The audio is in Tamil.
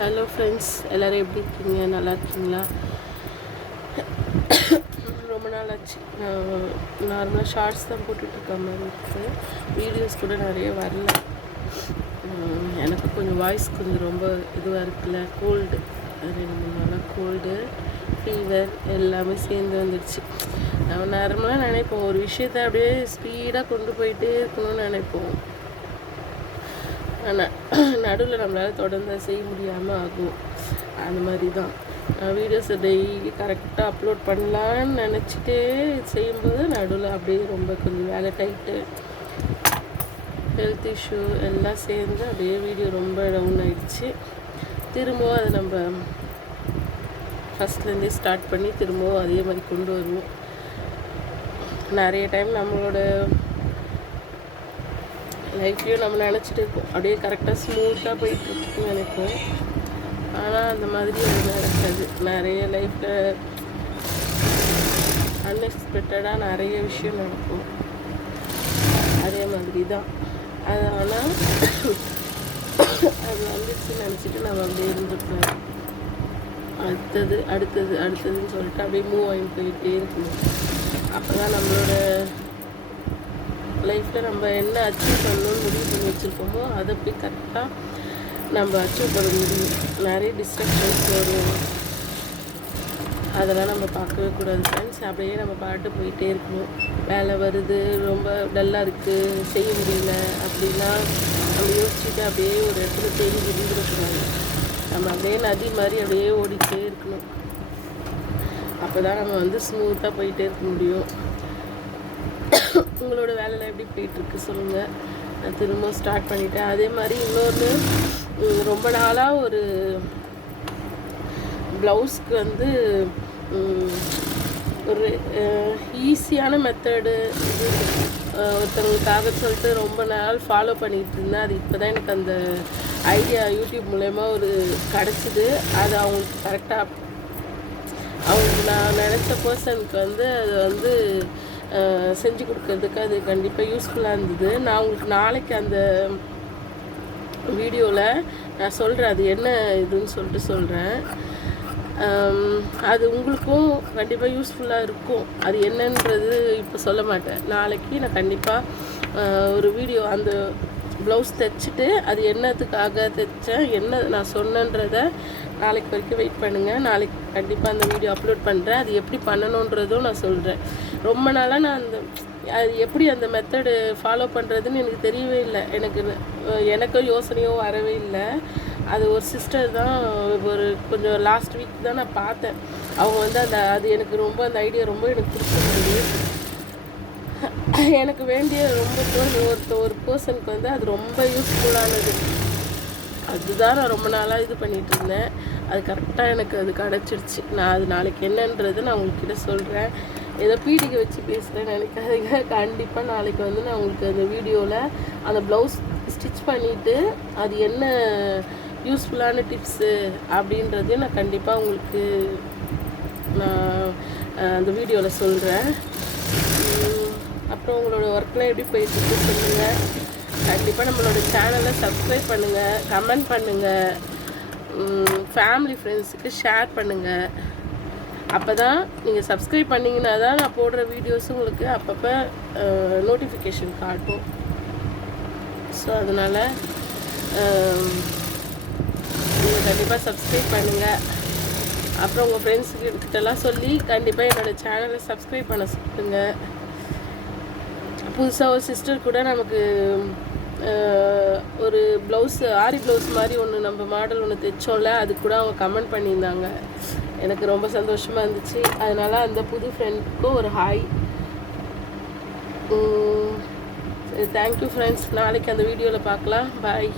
ஹலோ ஃப்ரெண்ட்ஸ், எல்லோரும் எப்படி இருக்கீங்க? நல்லா இருக்கீங்களா? ரொம்ப நாள் ஆச்சு. நார்மலாக ஷார்ட்ஸ் தான் போட்டுட்ருக்க மாதிரி இருக்குது. வீடியோஸ் கூட நிறைய வரல. எனக்கு கொஞ்சம் வாய்ஸ் கொஞ்சம் ரொம்ப இதுவாக இருக்குல்ல, கோல்டு. அது நல்லா கோல்டு, ஃபீவர் எல்லாமே சேர்ந்து வந்துடுச்சு. நம்ம நார்மலாக நினைப்போம், ஒரு விஷயத்த அப்படியே ஸ்பீடாக கொண்டு போயிட்டே இருக்கணும்னு நினைப்போம். ஆனால் நடுவில் நம்மளால் தொடர்ந்து செய்ய முடியாமல் ஆகும். அந்த மாதிரி தான் வீடியோஸை டெய்லி கரெக்டாக அப்லோட் பண்ணலான்னு நினச்சிட்டே செய்யும்போது நடுவில் அப்படியே ரொம்ப கொஞ்சம் வேலை டைட்டு, ஹெல்த் இஷ்யூ எல்லாம் சேர்ந்து அப்படியே வீடியோ ரொம்ப டவுன் ஆகிடுச்சு. திரும்பவும் அதை நம்ம ஃபஸ்ட்லேருந்தே ஸ்டார்ட் பண்ணி திரும்பவும் அதே மாதிரி கொண்டு வருவோம். நிறைய டைம் நம்மளோட லைஃப்லேயும் நம்ம நினச்சிட்டு இருக்கோம் அப்படியே கரெக்டாக ஸ்மூத்தாக போயிட்டுருக்குன்னு நினைப்போம். ஆனால் அந்த மாதிரி அது நடக்காது. நிறைய லைஃப்பில் அன்எக்ஸ்பெக்டடாக நிறைய விஷயம் நடக்கும். அதே மாதிரி தான் அது. ஆனால் அது வந்துச்சுன்னு நினச்சிட்டு நம்ம அப்படியே இருந்துக்கலாம். அடுத்ததுன்னு சொல்லிட்டு அப்படியே மூவ் ஆகி போயிட்டே இருக்கணும். அப்போ தான் நம்மளோட லைஃப்பில் நம்ம என்ன அச்சீவ் பண்ணணும்னு முடிவு பண்ணி வச்சுருக்கோமோ அதை போய் கரெக்டாக நம்ம அச்சீவ் பண்ண முடியும். நிறைய டிஸ்ட்ராக்ஷன்ஸ் வரும், அதெல்லாம் நம்ம பார்க்கவே கூடாது ஃப்ரெண்ட்ஸ். அப்படியே நம்ம பாட்டு போயிட்டே இருக்கணும். வேலை வருது, ரொம்ப டல்லாக இருக்குது, செய்ய முடியல அப்படின்னா நம்ம யோசிச்சுட்டு அப்படியே ஒரு இடத்துல தேடி விழுந்துடக்கூடாது. நம்ம அப்படியே நதி மாதிரி அப்படியே ஓடிக்கிட்டே இருக்கணும். அப்போ தான் நம்ம ஸ்மூத்தாக போயிட்டே இருக்க முடியும். உங்களோட வேலையில் எப்படி போயிட்டுருக்கு சொல்லுங்கள். நான் திரும்ப ஸ்டார்ட் பண்ணிட்டேன். அதே மாதிரி இன்னொன்று, ரொம்ப நாளாக ஒரு ப்ளவுஸ்க்கு ஒரு ஈஸியான மெத்தடு ஒருத்தவங்களுக்காக சொல்லிட்டு ரொம்ப நாள் ஃபாலோ பண்ணிகிட்டு இருந்தேன். அது இப்போ தான் எனக்கு அந்த ஐடியா யூடியூப் மூலயமா ஒரு கிடச்சிது. அது அவங்களுக்கு கரெக்டாக அவங்களுக்கு நான் நினச்ச பர்சனுக்கு அது செஞ்சு கொடுக்கறதுக்கு அது கண்டிப்பாக யூஸ்ஃபுல்லாக இருந்தது. நான் உங்களுக்கு நாளைக்கு அந்த வீடியோவில் நான் சொல்கிறேன் அது என்ன இதுன்னு சொல்லிட்டு சொல்கிறேன். அது உங்களுக்கும் கண்டிப்பாக யூஸ்ஃபுல்லாக இருக்கும். அது என்னன்றது இப்போ சொல்ல மாட்டேன். நாளைக்கு நான் கண்டிப்பாக ஒரு வீடியோ அந்த ப்ளவுஸ் தைச்சிட்டு அது என்னத்துக்காக தைச்சேன், என்ன நான் சொன்னன்றதை நாளைக்கு வரைக்கும் வெயிட் பண்ணுங்கள். நாளைக்கு கண்டிப்பாக அந்த வீடியோ அப்லோட் பண்ணுறேன். அது எப்படி பண்ணணுன்றதும் நான் சொல்கிறேன். ரொம்ப நாளாக நான் அது எப்படி அந்த மெத்தடு ஃபாலோ பண்ணுறதுன்னு எனக்கு தெரியவே இல்லை. எனக்கும் யோசனையும் வரவே இல்லை. அது ஒரு சிஸ்டர் தான் கொஞ்சம் லாஸ்ட் வீக் தான் நான் பார்த்தேன். அவங்க அது எனக்கு ரொம்ப அந்த ஐடியா ரொம்ப எனக்கு பிடிச்சிருந்தது. எனக்கு வேண்டிய ஒரு பர்சனுக்கு அது ரொம்ப யூஸ்ஃபுல்லானது. அதுதான் நான் ரொம்ப நாளாக இது பண்ணிகிட்டு இருந்தேன். அது கரெக்டாக எனக்கு அது கிடச்சிருச்சு. நான் அது நாளைக்கு என்னன்றது நான் உங்கள்கிட்ட சொல்கிறேன். ஏதோ பீடிகை வச்சு பேசுகிறேன்னு நினைக்காதீங்க. கண்டிப்பாக நாளைக்கு நான் உங்களுக்கு அந்த வீடியோவில் அந்த ப்ளவுஸ் ஸ்டிச் பண்ணிவிட்டு அது என்ன யூஸ்ஃபுல்லான டிப்ஸு அப்படின்றதையும் நான் கண்டிப்பாக உங்களுக்கு நான் அந்த வீடியோவில் சொல்கிறேன். அப்புறம் உங்களோட ஒர்க்லாம் எப்படி போயிட்டு சொல்லுங்கள். கண்டிப்பாக நம்மளோட சேனலை சப்ஸ்கிரைப் பண்ணுங்கள், கமெண்ட் பண்ணுங்கள், ஃபேமிலி ஃப்ரெண்ட்ஸுக்கு ஷேர் பண்ணுங்கள். அப்போ தான் நீங்கள் சப்ஸ்கிரைப் பண்ணிங்கன்னா தான் நான் போடுற வீடியோஸும் உங்களுக்கு அப்பப்போ நோட்டிஃபிகேஷன் காட்டும். ஸோ அதனால் நீங்கள் கண்டிப்பாக சப்ஸ்கிரைப் பண்ணுங்கள். அப்புறம் உங்கள் ஃப்ரெண்ட்ஸுக்கிட்டலாம் சொல்லி கண்டிப்பாக என்னோடய சேனலை சப்ஸ்கிரைப் பண்ண சொல்லுங்கள். புதுசாக ஒரு சிஸ்டர் கூட நமக்கு ஒரு ப்ளவுஸ் ஆரி ப்ளவுஸ் மாதிரி நம்ம மாடல் ஒன்று தைச்சோம்ல, அது கூட அவங்க கமெண்ட் பண்ணியிருந்தாங்க. எனக்கு ரொம்ப சந்தோஷமாக இருந்துச்சு. அதனால் அந்த புது ஃப்ரெண்டுக்கும் ஒரு ஹாய். Thank you friends. நாளைக்கு அந்த வீடியோவில் பார்க்கலாம். பாய்.